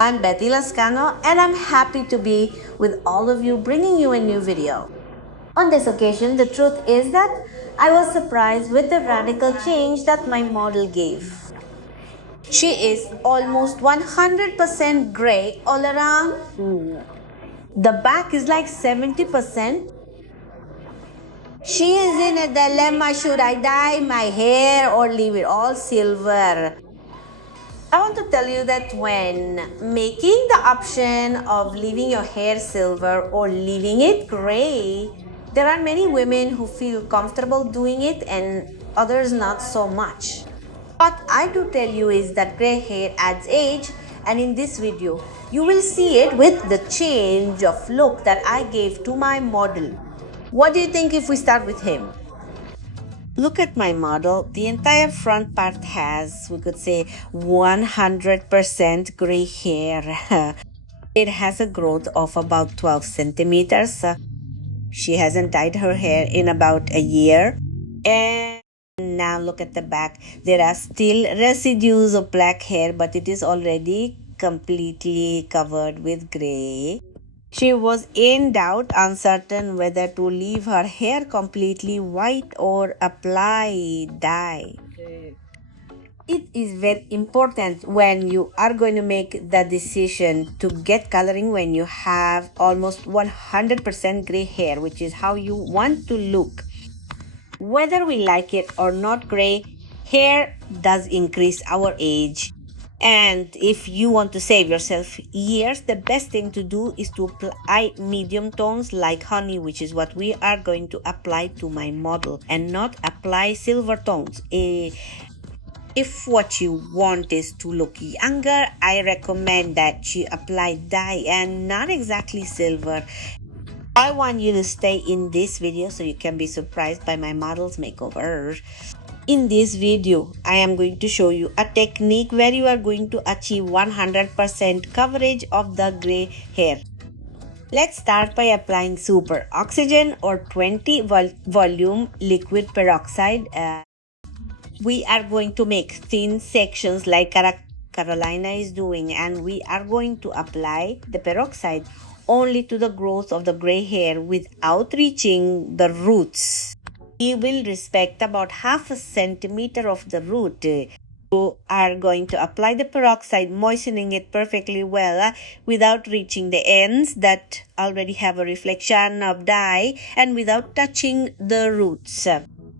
I'm Betty Lascano and I'm happy to be with all of you bringing you a new video. On this occasion, the truth is that I was surprised with the radical change that my model gave. She is almost 100% gray all around. The back is like 70%. She is in a dilemma, should I dye my hair or leave it all silver? I want to tell you that when making the option of leaving your hair silver or leaving it gray, there are many women who feel comfortable doing it and others not so much. What I do tell you is that gray hair adds age, and in this video, you will see it with the change of look that I gave to my model. What do you think if we start with him? Look at my model. The entire front part has, we could say, 100% gray hair. It has a growth of about 12 centimeters. She hasn't dyed her hair in about a year. And now look at the back. There are still residues of black hair, but it is already completely covered with gray. She was in doubt, uncertain whether to leave her hair completely white or apply dye. It is very important when you are going to make the decision to get coloring when you have almost 100% gray hair, which is how you want to look. Whether we like it or not, gray hair does increase our age. And if you want to save yourself years, the best thing to do is to apply medium tones like honey, which is what we are going to apply to my model, and not apply silver tones. If what you want is to look younger, I recommend that you apply dye and not exactly silver. I want you to stay in this video so you can be surprised by my model's makeover. In this video, I am going to show you a technique where you are going to achieve 100% coverage of the gray hair. Let's start by applying super oxygen or 20 volume liquid peroxide. We are going to make thin sections like Carolina is doing, and we are going to apply the peroxide only to the growth of the gray hair without reaching the roots. You will respect about half a centimeter of the root. You are going to apply the peroxide, moistening it perfectly well without reaching the ends that already have a reflection of dye and without touching the roots.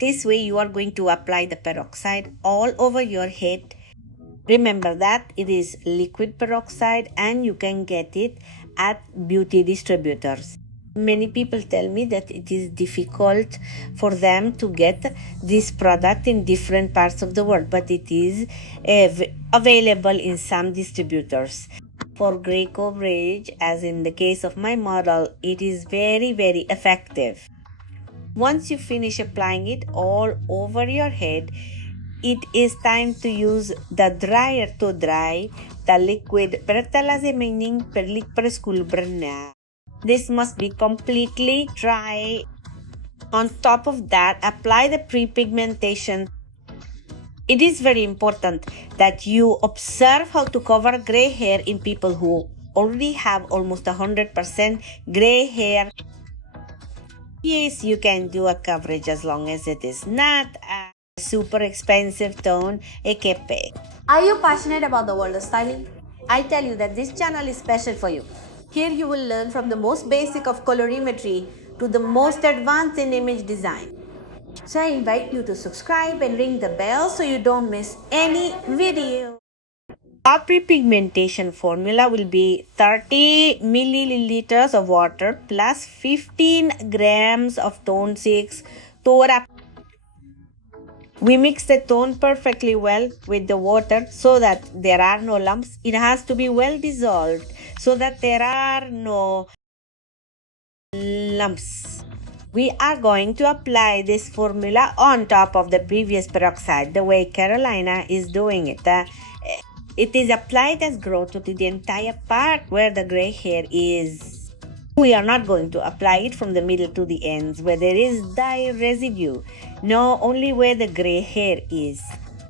This way you are going to apply the peroxide all over your head. Remember that it is liquid peroxide and you can get it at beauty distributors. Many people tell me that it is difficult for them to get this product in different parts of the world, but it is available in some distributors. For gray coverage, as in the case of my model, it is very effective. Once you finish applying it all over your head, it is time to use the dryer to dry the liquid pertalazemaining perlik preskulbrna. This must be completely dry. On top of that, apply the pre-pigmentation. It is very important that you observe how to cover gray hair in people who already have almost 100% gray hair. Yes, you can do a coverage as long as it is not a super expensive tone. Are you passionate about the world of styling? I tell you that this channel is special for you. Here you will learn from the most basic of colorimetry to the most advanced in image design. So I invite you to subscribe and ring the bell so you don't miss any video. Our pre-pigmentation formula will be 30 milliliters of water plus 15 grams of tone 6 Tora. We mix the tone perfectly well with the water so that there are no lumps. It has to be well dissolved so that there are no lumps. We are going to apply this formula on top of the previous peroxide, the way Carolina is doing it. It is applied as growth to the entire part where the gray hair is. We are not going to apply it from the middle to the ends where there is dye residue. No, only where the gray hair is.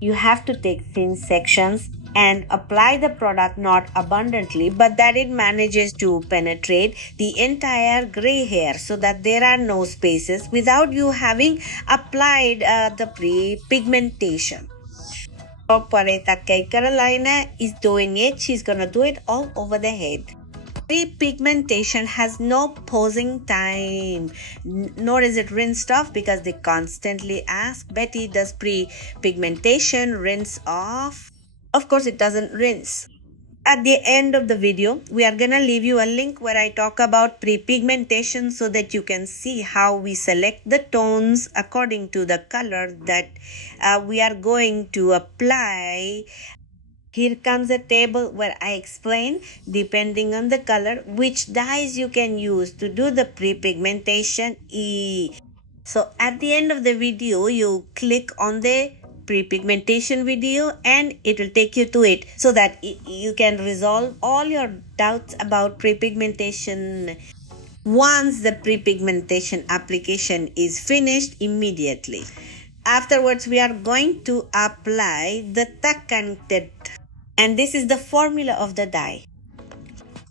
You have to take thin sections and apply the product not abundantly but that it manages to penetrate the entire gray hair so that there are no spaces without you having applied the pre-pigmentation. So Pareta Carolina is doing it. She's gonna do it all over the head. Pre-pigmentation has no pausing time, nor is it rinsed off because they constantly ask, Betty, does pre-pigmentation rinse off? Of course, it doesn't rinse. At the end of the video, we are gonna leave you a link where I talk about pre-pigmentation so that you can see how we select the tones according to the color that we are going to apply. Here comes a table where I explain, depending on the color, which dyes you can use to do the pre-pigmentation. So at the end of the video, you click on the pre-pigmentation video and it will take you to it so that you can resolve all your doubts about pre-pigmentation. Once the pre-pigmentation application is finished, immediately afterwards we are going to apply the takanted, and this is the formula of the dye.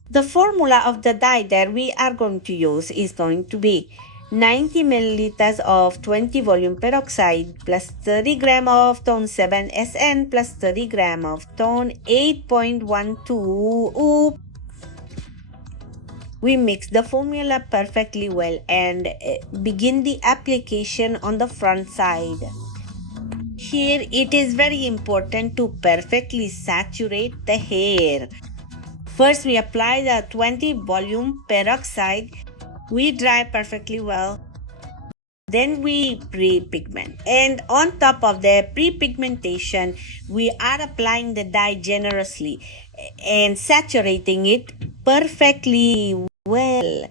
The formula of the dye that we are going to use is going to be 90 milliliters of 20 volume peroxide plus 30 gram of tone 7SN plus 30 gram of tone 8.12. We mix the formula perfectly well and begin the application on the front side. Here it is very important to perfectly saturate the hair. First we apply the 20 volume peroxide. We dry perfectly well. Then we pre-pigment. And on top of the pre-pigmentation, we are applying the dye generously and saturating it perfectly well.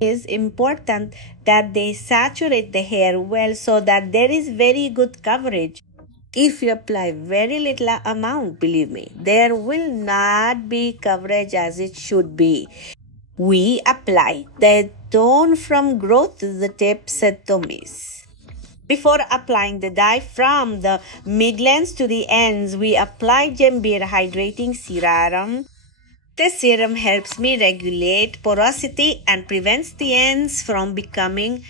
It is important that they saturate the hair well so that there is very good coverage. If you apply very little amount, believe me, there will not be coverage as it should be. We apply the tone from growth to the tips at the miss. Before applying the dye from the midlands to the ends, we apply Jembir Hydrating Serum. This serum helps me regulate porosity and prevents the ends from becoming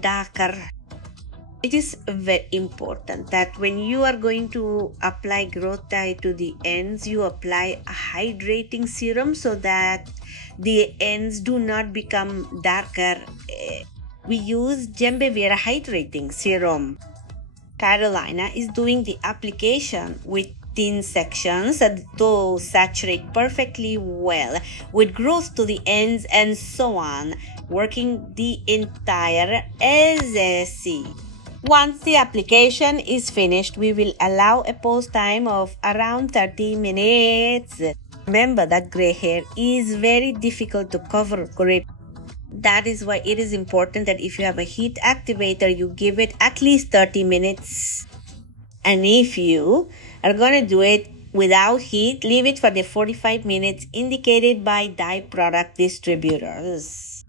darker. It is very important that when you are going to apply growth dye to the ends, you apply a hydrating serum so that the ends do not become darker. We use Jembevera Hydrating Serum. Carolina is doing the application with thin sections to saturate perfectly well with growth to the ends and so on, working the entire SSC. Once the application is finished, we will allow a pause time of around 30 minutes. Remember that gray hair is very difficult to cover correctly. That is why it is important that if you have a heat activator, you give it at least 30 minutes. And if you are going to do it without heat, leave it for the 45 minutes indicated by dye product distributors.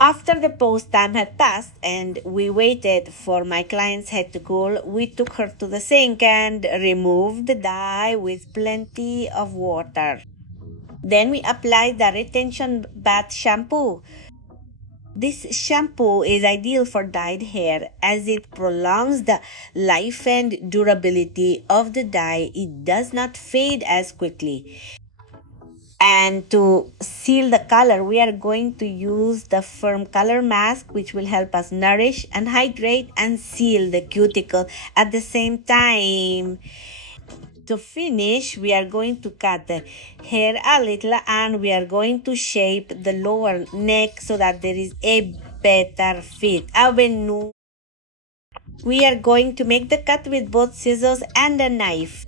After the pause time had passed and we waited for my client's head to cool, we took her to the sink and removed the dye with plenty of water. Then we applied the retention bath shampoo. This shampoo is ideal for dyed hair as it prolongs the life and durability of the dye. It does not fade as quickly. And to seal the color, we are going to use the firm color mask, which will help us nourish and hydrate and seal the cuticle at the same time. To finish, we are going to cut the hair a little and we are going to shape the lower neck so that there is a better fit. We are going to make the cut with both scissors and a knife.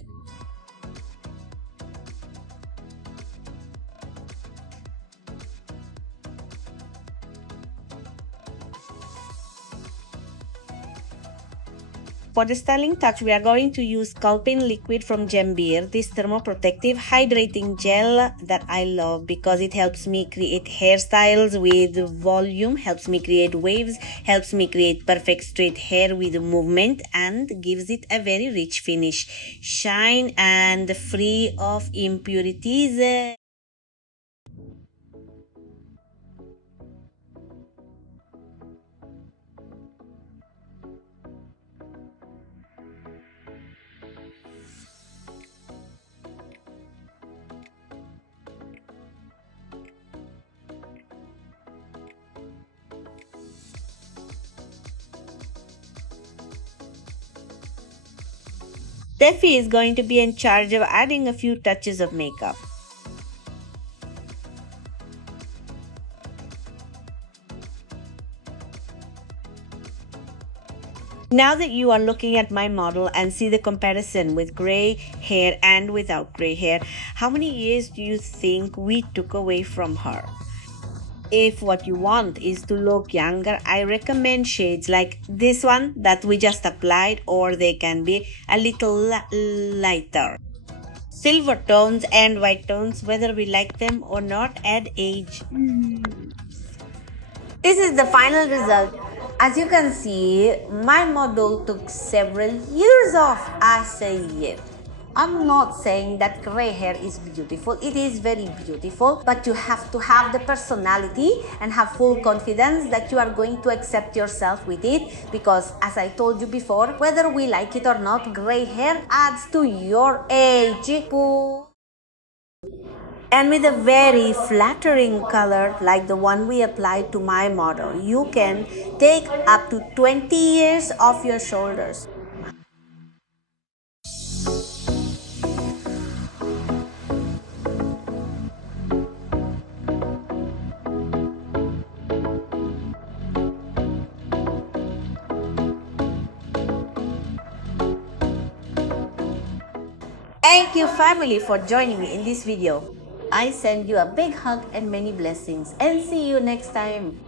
For the styling touch, we are going to use Sculpin Liquid from Jambir, this thermoprotective hydrating gel that I love because it helps me create hairstyles with volume, helps me create waves, helps me create perfect straight hair with movement, and gives it a very rich finish, shine and free of impurities. Steffi is going to be in charge of adding a few touches of makeup. Now that you are looking at my model and see the comparison with gray hair and without gray hair, how many years do you think we took away from her? If what you want is to look younger, I recommend shades like this one that we just applied, or they can be a little lighter. Silver tones and white tones, whether we like them or not, add age. This is the final result. As you can see, my model took several years off as a year. I'm not saying that gray hair is beautiful. It is very beautiful, but you have to have the personality and have full confidence that you are going to accept yourself with it, because as I told you before, whether we like it or not, gray hair adds to your age. And with a very flattering color like the one we applied to my model, you can take up to 20 years off your shoulders. Thank you, family, for joining me in this video. I send you a big hug and many blessings, and see you next time.